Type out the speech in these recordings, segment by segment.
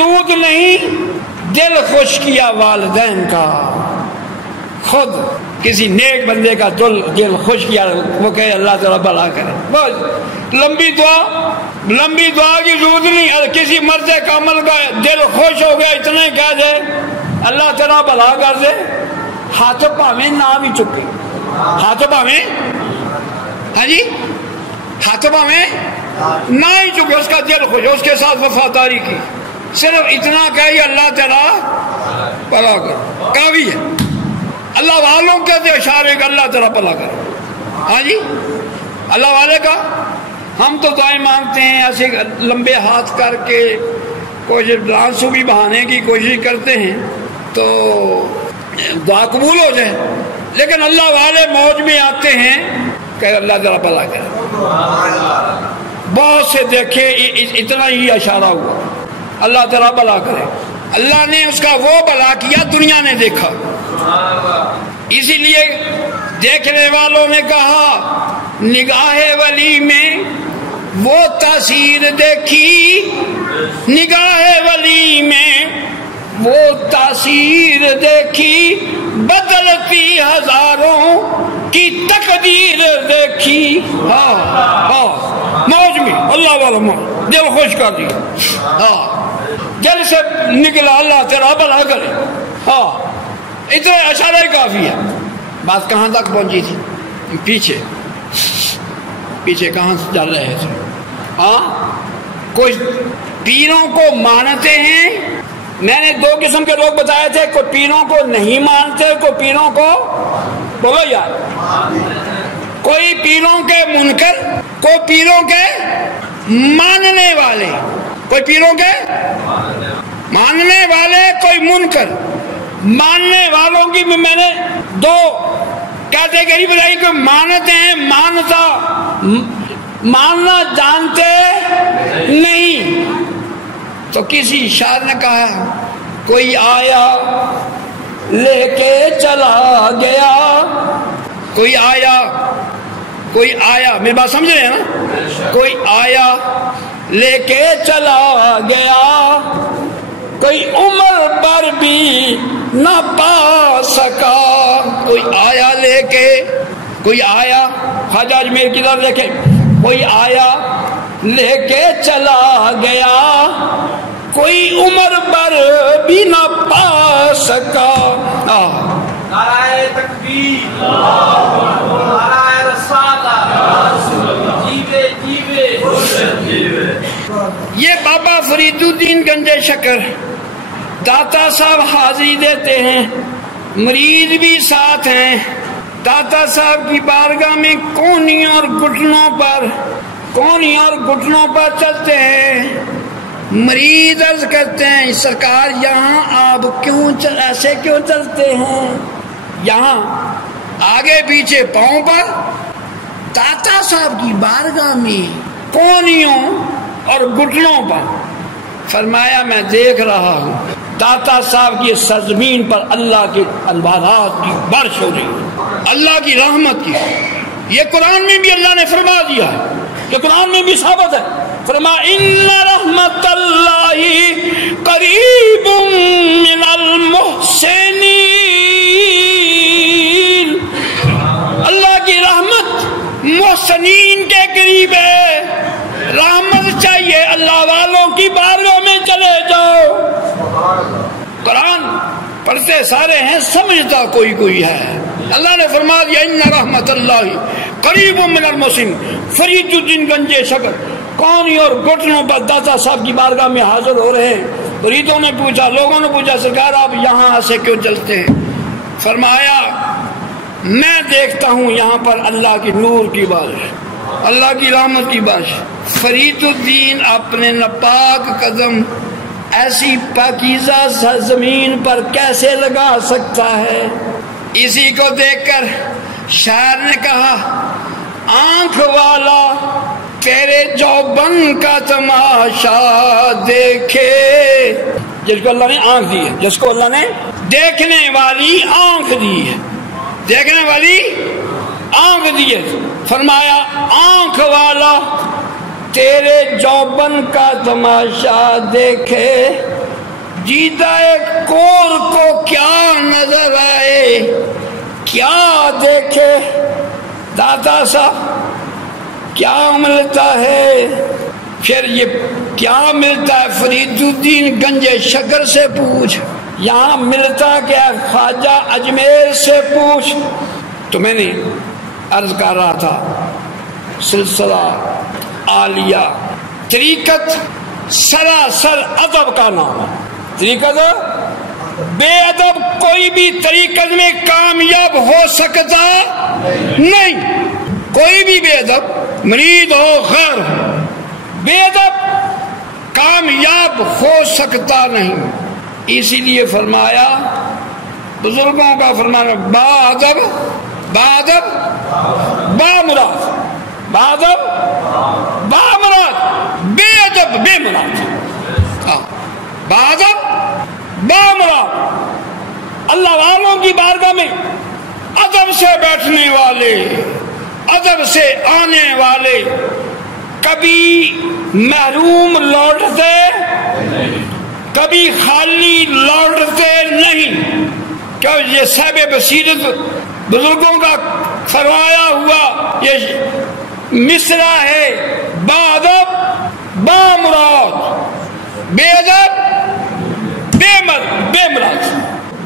رود نہیں دل خوش کیا والدین کا. خود کسی نیک بندے کا دل خوش کیا، وہ کہے اللہ تعالیٰ بھلا کرے. بس لمبی دعا کی ضرورت نہیں. اگر کسی مرد کامل کا دل خوش ہو گیا اتنا ہی کہہ دے اللہ تعالیٰ بھلا کر دے، ہاتھ پاویں نہ بھی چکے، ہاتھ پاویں ہاں جی ہاتھ پاویں نہ ہی چکے، اس کا دل خوش، اس کے ساتھ وفاداری کی، صرف اتنا کہ اللہ تعالیٰ بھلا کر کافی ہے. اللہ والوں کے تو اشارے کا اللہ تعالیٰ بھلا کر. ہاں جی اللہ والے کا ہم تو دعائیں مانگتے ہیں ایسے لمبے ہاتھ کر کے، کوشش ڈانسو بھی بہانے کی کوشش کرتے ہیں تو دعا قبول ہو جائے، لیکن اللہ والے موج میں آتے ہیں کہ اللہ تعالیٰ بھلا کرے. بہت سے دیکھے اتنا ہی اشارہ ہوا اللہ تعالیٰ بھلا کرے. اللہ نے اس کا وہ بھلا کیا دنیا نے دیکھا، اسی لیے دیکھنے والوں نے کہا نگاہ ولی میں وہ تاثیر دیکھی، نگاہ ولی میں وہ تاثیر دیکھی، بدلتی ہزاروں کی تقدیر دیکھی. موج میں اللہ والا موج، دل خوش کر دیا، دل سے نکلا اللہ تیرا بھلا کرے. اتنے اشارہ ہی کافی ہے. بات کہاں تک پہنچی تھی؟ پیچھے کہاں سے چل رہے تھے؟ کچھ پیروں کو مانتے ہیں. میں نے دو قسم کے لوگ بتائے تھے، کوئی پیروں کو نہیں مانتے، کوئی پیروں کو بولو یار، کوئی پیروں کے منکر، کوئی پیروں کے ماننے والے، کوئی پیروں کے ماننے والے، کوئی منکر. ماننے والوں کی بھی میں نے دو کیٹیگری بتائی کہ مانتے ہیں، ماننا جانتے نہیں. تو کسی شاعر نے کہا کوئی آیا لے کے چلا گیا، کوئی آیا میری بات سمجھ رہے ہیں نا، کوئی آیا لے کے چلا گیا، کوئی عمر پر بھی نہ پا سکا. کوئی آیا لے کے، کوئی آیا خواجہ اجمیر کی طرف دیکھے، کوئی آیا لے کے چلا گیا، کوئی عمر پر بھی نہ پا سکا. نعرہ تکبیر، نعرہ رسالت، جیوے جیوے. یہ بابا فرید الدین گنجے شکر داتا صاحب حاضری دیتے ہیں، مریض بھی ساتھ ہیں. داتا صاحب کی بارگاہ میں کونیوں اور گھٹنوں پر چلتے ہیں. مریض عرض کرتے ہیں سرکار یہاں آپ ایسے کیوں چلتے ہیں؟ یہاں آگے پیچھے پاؤں پر. داتا صاحب کی بارگاہ میں کونیوں اور گھٹنوں پر. فرمایا میں دیکھ رہا ہوں داتا صاحب کی سرزمین پر اللہ کے انوارات کی بارش ہو رہی ہے، اللہ کی رحمت کی. یہ قرآن میں بھی اللہ نے فرما دیا ہے، یہ قرآن میں بھی ثابت ہے. فرما ان رحمت اللہ قریب من المحسنین. اللہ کی رحمت محسنین کے قریب ہے. رحمت چاہیے اللہ والوں کی بارگاہ میں چلے جاؤ. قرآن پڑھتے سارے ہیں، سمجھتا کوئی ہے. اللہ نے فرما دیا ان رحمت اللہ قریب من المحسنین. فرید الدین گنجے شکر کونی اور گھٹنوں پر داتا صاحب کی بارگاہ میں حاضر ہو رہے ہیں. مریدوں نے پوچھا، لوگوں نے پوچھا سرکار آپ یہاں سے کیوں چلتے ہیں؟ فرمایا میں دیکھتا ہوں یہاں پر اللہ کی نور کی بارش، اللہ کی رحمت کی بارش. فرید الدین اپنے ناپاک قدم ایسی پاکیزہ سرزمین پر کیسے لگا سکتا ہے؟ اسی کو دیکھ کر شاعر نے کہا آنکھ والا تیرے جوبن کا تماشا دیکھے. جس کو اللہ نے آنکھ دی ہے، جس کو اللہ نے دیکھنے والی آنکھ دی ہے، دیکھنے والی آنکھ دی ہے. فرمایا آنکھ والا تیرے جوبن کا تماشا دیکھے. جیتا کور کو کیا نظر آئے، کیا دیکھے داتا صاحب، کیا ملتا ہے؟ پھر یہ کیا ملتا ہے فرید الدین گنج شکر سے پوچھ، یہاں ملتا کیا خواجہ اجمیر سے پوچھ۔ تو میں نے عرض کر رہا تھا سلسلہ عالیہ طریقت سراسر ادب کا نام ہے۔ طریقت بے ادب کوئی بھی طریقت میں کامیاب ہو سکتا نہیں، کوئی بھی بے ادب مرید ہو خیر ہو، بے ادب کامیاب ہو سکتا نہیں۔ اسی لیے فرمایا بزرگوں کا فرمانا با ادب با ادب با مراد، با ادب با مراد، بے ادب بے مراد، با ادب با مراد۔ اللہ والوں کی بارگاہ میں ادب سے بیٹھنے والے، ادب سے آنے والے کبھی محروم لوٹتے، کبھی خالی لوٹتے نہیں۔ کہ یہ صاحب بصیرت بزرگوں کا فرمایا ہوا یہ مصرع ہے، با ادب با مراد، بے ادب بے مراد۔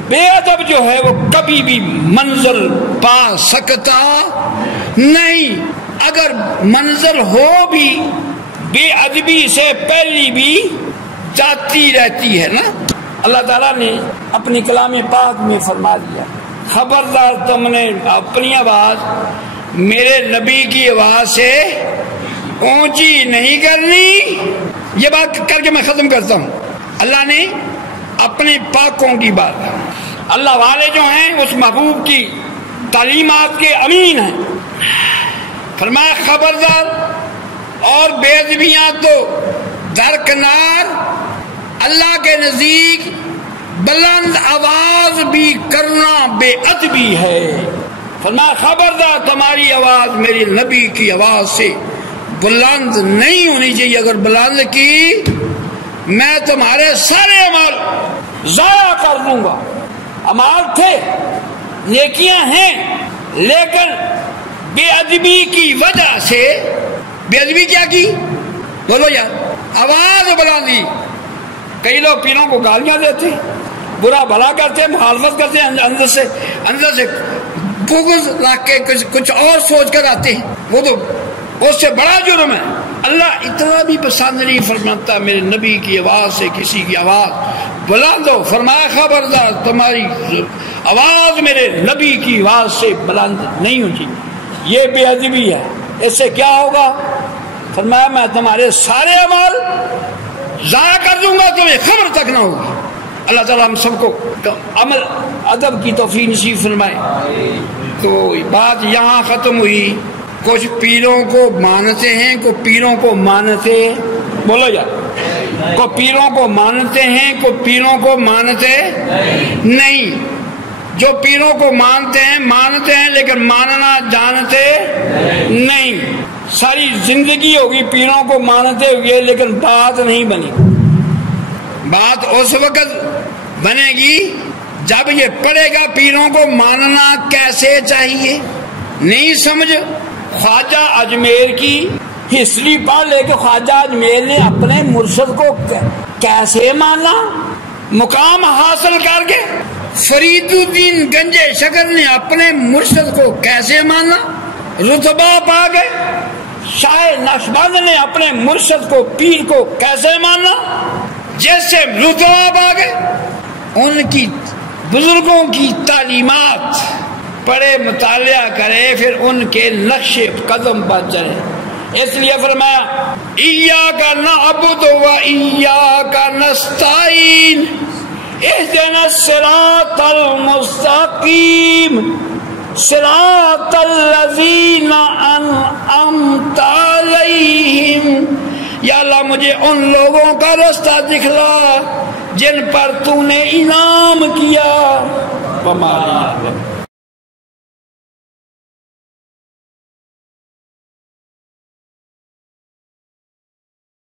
بے ادب جو ہے وہ کبھی بھی منزل پا سکتا نہیں، اگر منزل ہو بھی بے ادبی سے پہلی بھی جاتی رہتی ہے نا۔ اللہ تعالیٰ نے اپنی کلام پاک میں فرما دیا خبردار تم نے اپنی آواز میرے نبی کی آواز سے اونچی نہیں کرنی۔ یہ بات کر کے میں ختم کرتا ہوں۔ اللہ نے اپنے پاکوں کی بات، اللہ والے جو ہیں اس محبوب کی تعلیمات کے امین ہیں، فرمایا خبردار اور بے ادبیاں تو درکنار، اللہ کے نزدیک بلند آواز بھی کرنا بے ادبی ہے۔ فرمایا خبردار تمہاری آواز میری نبی کی آواز سے بلند نہیں ہونی چاہیے، اگر بلند کی میں تمہارے سارے اعمال ضائع کر دوں گا۔ اعمال تھے، نیکیاں ہیں، لیکن بے ادبی کی وجہ سے، بے ادبی کیا کی بولو یار، آواز بلندی۔ کئی لوگ پیروں کو گالیاں دیتے، برا بھلا کرتے، مخالفت کرتے، اندر سے بغض رکھ کے کچھ اور سوچ کر آتے ہیں، وہ تو اس سے بڑا جرم ہے۔ اللہ اتنا بھی پسند نہیں فرماتا میرے نبی کی آواز سے کسی کی آواز بلند ہو۔ فرمایا خبردار تمہاری آواز میرے نبی کی آواز سے بلند نہیں ہونی، یہ بے ادبی ہے۔ اس سے کیا ہوگا؟ فرمایا میں تمہارے سارے اعمال ضائع کر دوں گا، تمہیں خبر تک نہ ہوگی۔ اللہ تعالیٰ ہم سب کو عمل ادب کی توفیق نصیب فرمائے۔ تو بات یہاں ختم ہوئی۔ کچھ پیروں کو مانتے ہیں، کوئی پیروں کو مانتے، بولو یار، کوئی پیروں کو مانتے ہیں، کوئی پیروں کو مانتے نہیں۔ جو پیروں کو مانتے ہیں لیکن ماننا جانتے نہیں۔ ساری زندگی ہوگی پیروں کو مانتے ہوئے لیکن بات نہیں بنی۔ بات اس وقت بنے گی جب یہ پڑے گا پیروں کو ماننا کیسے چاہیے۔ نہیں سمجھ، خواجہ اجمیر کی ہسٹری پڑھ لے کہ خواجہ اجمیر نے اپنے مرشد کو کیسے مانا، مقام حاصل کر کے۔ فرید الدین گنج شکر نے اپنے مرشد کو کیسے مانا، رتبہ پا گئے۔ شاہ نقشبند نے اپنے مرشد کو پیر کو کیسے مانا، جیسے رتبہ پا گئے۔ ان کی بزرگوں کی تعلیمات پڑھے، مطالعہ کرے، پھر ان کے نقش قدم پر چلے۔ اس لیے فرمایا ایاک نعبد و ایاک نستعین اہدنا الصراط المستقیم صراط الذین انعمت علیہم۔ یا اللہ مجھے ان لوگوں کا رستہ دکھلا جن پر تو نے انعام کیا۔